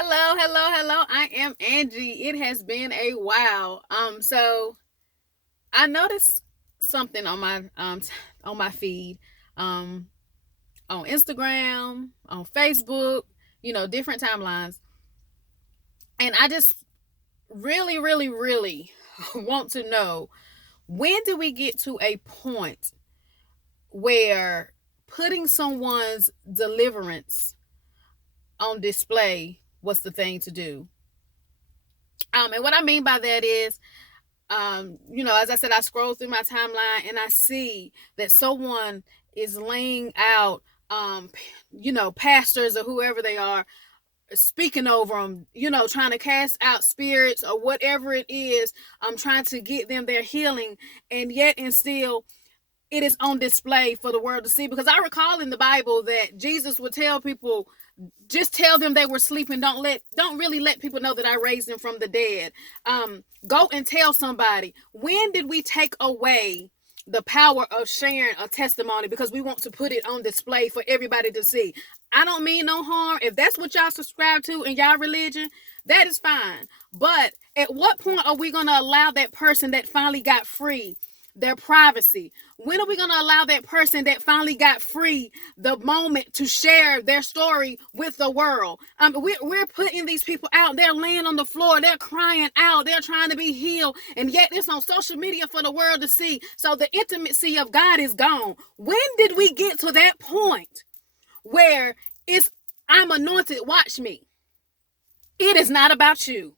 Hello. I am Angie. It has been a while. So I noticed something on my feed, um, on Instagram, on Facebook, different timelines, and I just really want to know, when do we get to a point where putting someone's deliverance on display was the thing to do? And what I mean by that is, as I said, I scroll through my timeline and I see that someone is laying out, pastors or whoever they are, speaking over them, trying to cast out spirits or whatever it is. I'm trying to get them their healing, and yet and still it is on display for the world to see. Because I recall in the Bible that Jesus would tell people, just tell them they were sleeping. Don't really let people know that I raised them from the dead. Go and tell somebody. When did we take away the power of sharing a testimony because we want to put it on display for everybody to see? I don't mean no harm. If that's what y'all subscribe to in y'all religion, that is fine. But at what point are we going to allow that person that finally got free their privacy? When are we going to allow that person that finally got free the moment to share their story with the world? We're putting these people out. They're laying on the floor. They're crying out. They're trying to be healed. And yet it's on social media for the world to see. So the intimacy of God is gone. When did we get to that point where it's, I'm anointed, watch me? It is not about you.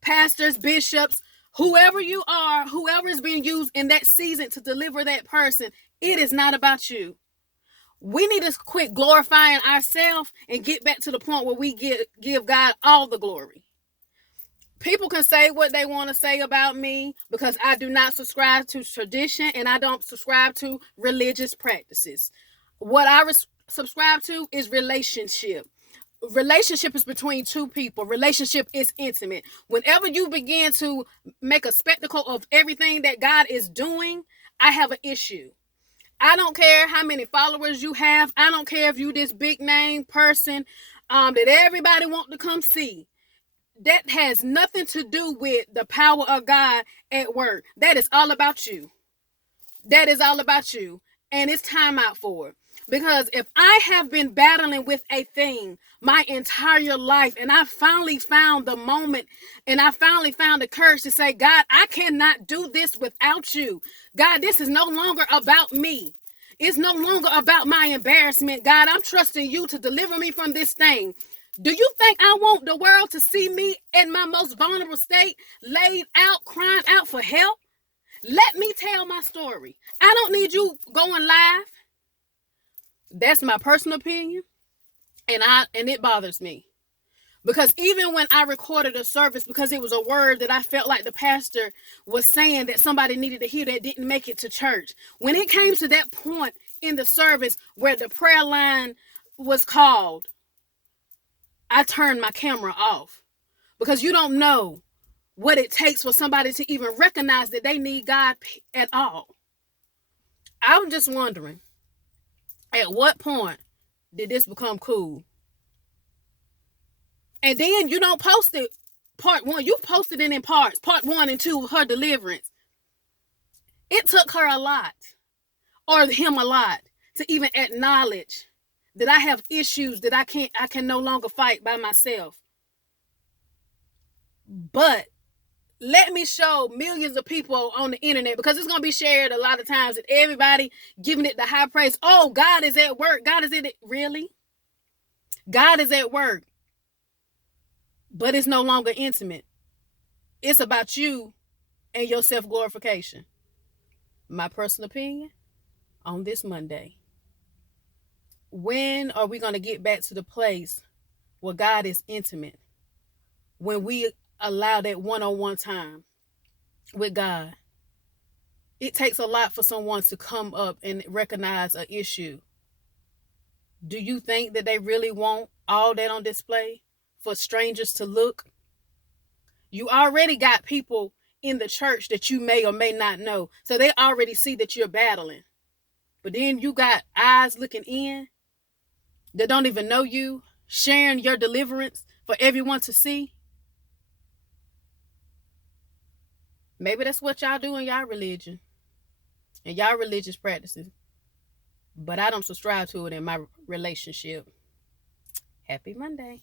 Pastors, bishops, whoever you are, whoever is being used in that season to deliver that person, it is not about you. We need to quit glorifying ourselves and get back to the point where we give God all the glory. People can say what they want to say about me because I do not subscribe to tradition and I don't subscribe to religious practices. What I subscribe to is relationship. Relationship is between two people. Relationship is intimate. Whenever you begin to make a spectacle of everything that God is doing, I have an issue. I don't care how many followers you have. I don't care if you this big name person that everybody want to come see. That has nothing to do with the power of God at work. That is all about you. That is all about you. And it's time out for it. Because if I have been battling with a thing my entire life, and I finally found the moment, and I finally found the courage to say, God, I cannot do this without you. God, this is no longer about me. It's no longer about my embarrassment. God, I'm trusting you to deliver me from this thing. Do you think I want the world to see me in my most vulnerable state, laid out, crying out for help? Let me tell my story. I don't need you going live. That's my personal opinion, and it bothers me. Because even when I recorded a service, because it was a word that I felt like the pastor was saying that somebody needed to hear that didn't make it to church. When it came to that point in the service where the prayer line was called, I turned my camera off. Because you don't know what it takes for somebody to even recognize that they need God at all. I'm just wondering, at what point did this become cool? And then you don't post it part one. You posted it in parts, part 1 and 2, her deliverance. It took her a lot, or him a lot, to even acknowledge that I have issues that I can no longer fight by myself. But let me show millions of people on the internet, because it's going to be shared a lot of times, and everybody giving it the high praise. Oh, God is at work. God is in it. Really? God is at work. But it's no longer intimate. It's about you and your self-glorification. My personal opinion on this Monday. When are we going to get back to the place where God is intimate? When we allow that one-on-one time with God. It takes a lot for someone to come up and recognize an issue. Do you think that they really want all that on display for strangers to look? You already got people in the church that you may or may not know, so they already see that you're battling. But then you got eyes looking in that don't even know you, sharing your deliverance for everyone to see. Maybe that's what y'all do in y'all religion and y'all religious practices. But I don't subscribe to it in my relationship. Happy Monday.